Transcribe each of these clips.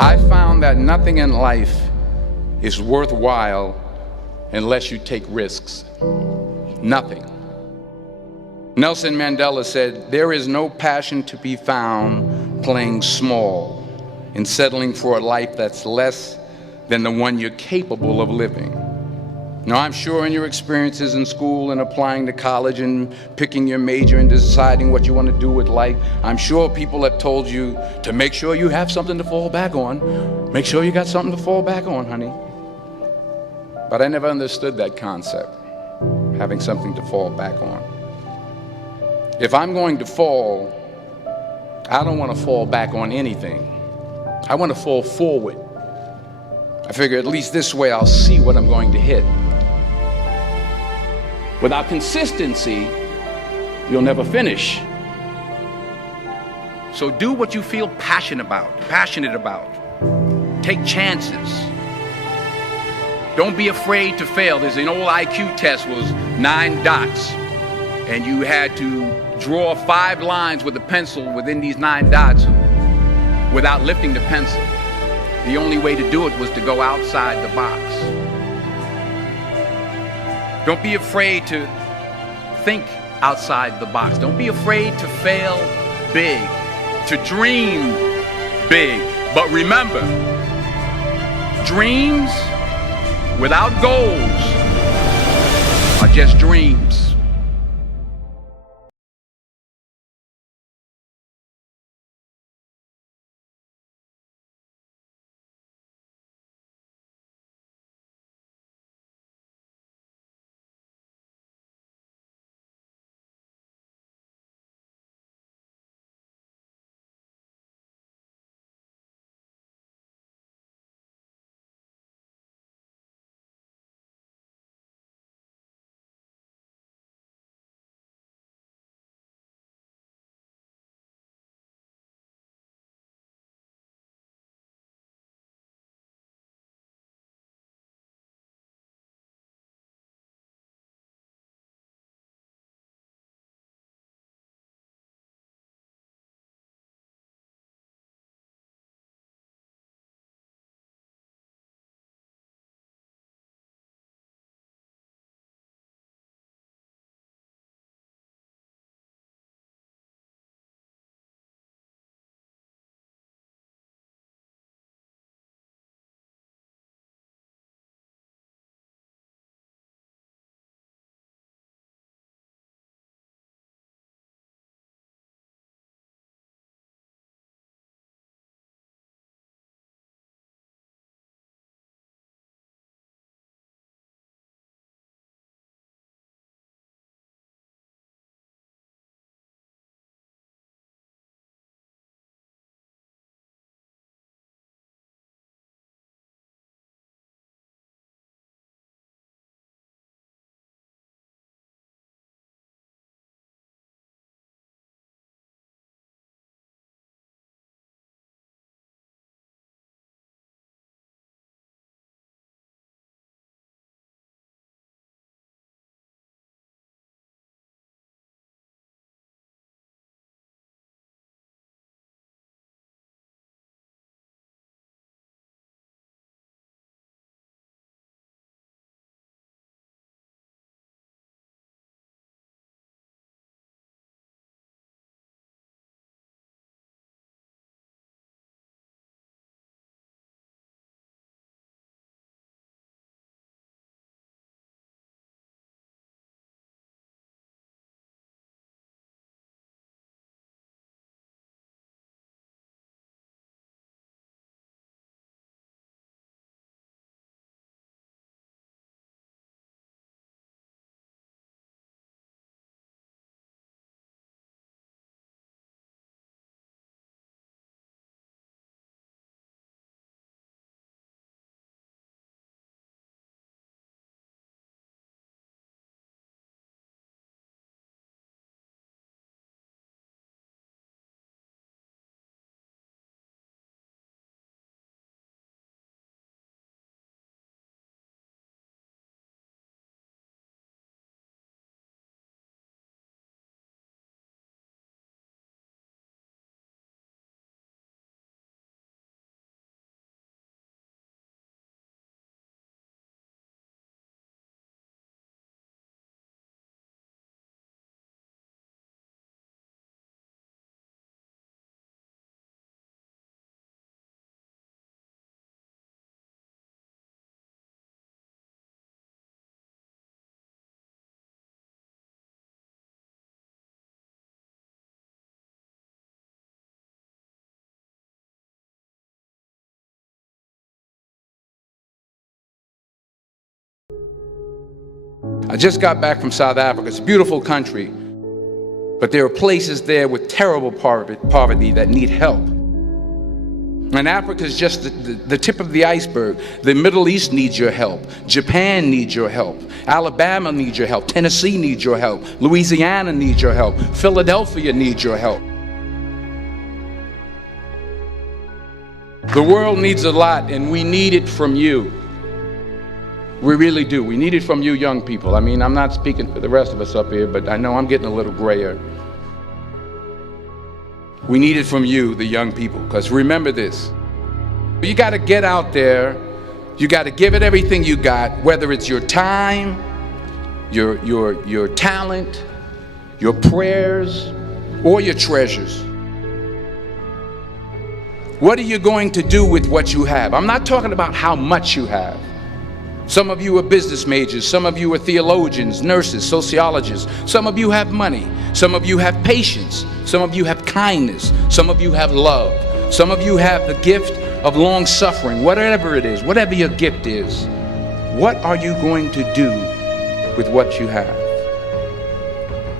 I found that nothing in life is worthwhile unless you take risks. Nothing. Nelson Mandela said, "There is no passion to be found playing small and settling for a life that's less than the one you're capable of living." Now, I'm sure in your experiences in school and applying to college and picking your major and deciding what you want to do with life, I'm sure people have told you to make sure you have something to fall back on. Make sure you got something to fall back on, honey. But I never understood that concept, having something to fall back on. If I'm going to fall, I don't want to fall back on anything. I want to fall forward. I figure at least this way I'll see what I'm going to hit. Without consistency, you'll never finish. So do what you feel passionate about. Take chances. Don't be afraid to fail. There's an old IQ test, was 9 dots, and you had to draw 5 lines with a pencil within these 9 dots without lifting the pencil. The only way to do it was to go outside the box. Don't be afraid to think outside the box. Don't be afraid to fail big, to dream big. But remember, dreams without goals are just dreams. I just got back from South Africa. It's a beautiful country, but there are places there with terrible poverty that need help. And Africa is just the tip of the iceberg. The Middle East needs your help. Japan needs your help. Alabama needs your help. Tennessee needs your help. Louisiana needs your help. Philadelphia needs your help. The world needs a lot, and we need it from you. We really do. We need it from you young people. I mean, I'm not speaking for the rest of us up here, but I know I'm getting a little grayer. We need it from you, the young people, because remember this. You got to get out there. You got to give it everything you got, whether it's your time, your talent, your prayers, or your treasures. What are you going to do with what you have? I'm not talking about how much you have. Some of you are business majors. Some of you are theologians, nurses, sociologists. Some of you have money. Some of you have patience. Some of you have kindness. Some of you have love. Some of you have the gift of long suffering. Whatever it is, whatever your gift is, what are you going to do with what you have?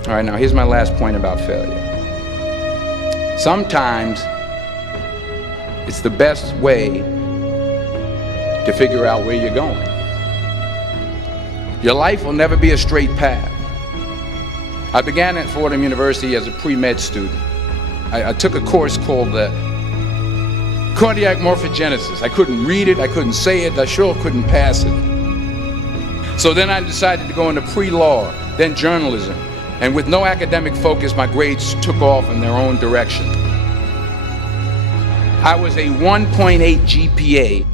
All right, now here's my last point about failure. Sometimes it's the best way to figure out where you're going. Your life will never be a straight path. I began at Fordham University as a pre-med student. I took a course called cardiac morphogenesis. I couldn't read it, I couldn't say it, I sure couldn't pass it. So then I decided to go into pre-law, then journalism. And with no academic focus, my grades took off in their own direction. I was a 1.8 GPA.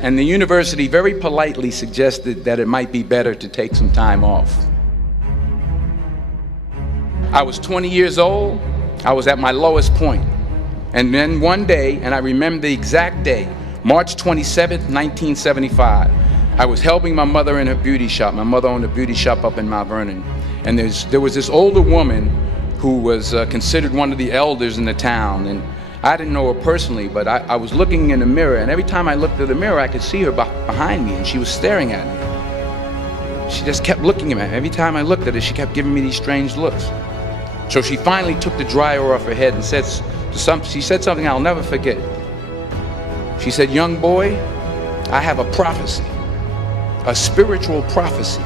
And the university very politely suggested that it might be better to take some time off. I was 20 years old. I was at my lowest point. And then one day, and I remember the exact day, March 27th, 1975, I was helping my mother in her beauty shop. My mother owned a beauty shop up in Mount Vernon. And there was this older woman who was considered one of the elders in the town. And I didn't know her personally, but I was looking in the mirror, and every time I looked at the mirror, I could see her behind me, and she was staring at me. She just kept looking at me. Every time I looked at her, she kept giving me these strange looks. So she finally took the dryer off her head and she said something I'll never forget. She said, "Young boy, I have a prophecy, a spiritual prophecy."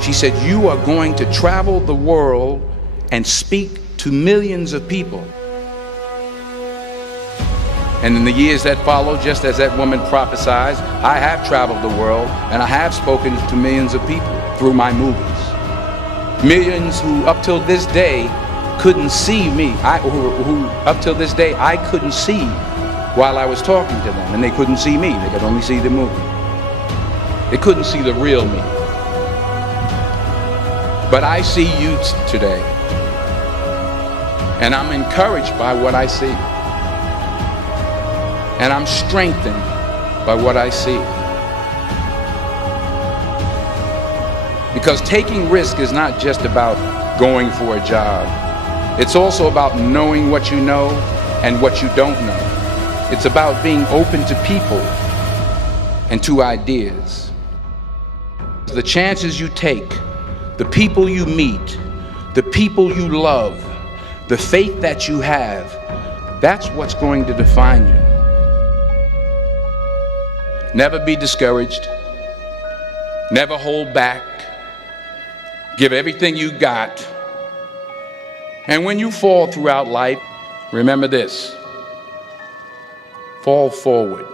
She said, "You are going to travel the world and speak to millions of people." And in the years that followed, just as that woman prophesied, I have traveled the world and I have spoken to millions of people through my movies. Millions who up till this day couldn't see me, who up till this day I couldn't see while I was talking to them, and they couldn't see me, they could only see the movie. They couldn't see the real me. But I see you today, and I'm encouraged by what I see. And I'm strengthened by what I see. Because taking risk is not just about going for a job. It's also about knowing what you know and what you don't know. It's about being open to people and to ideas. The chances you take, the people you meet, the people you love, the faith that you have, that's what's going to define you. Never be discouraged. Never hold back. Give everything you got. And when you fall throughout life, remember this: fall forward.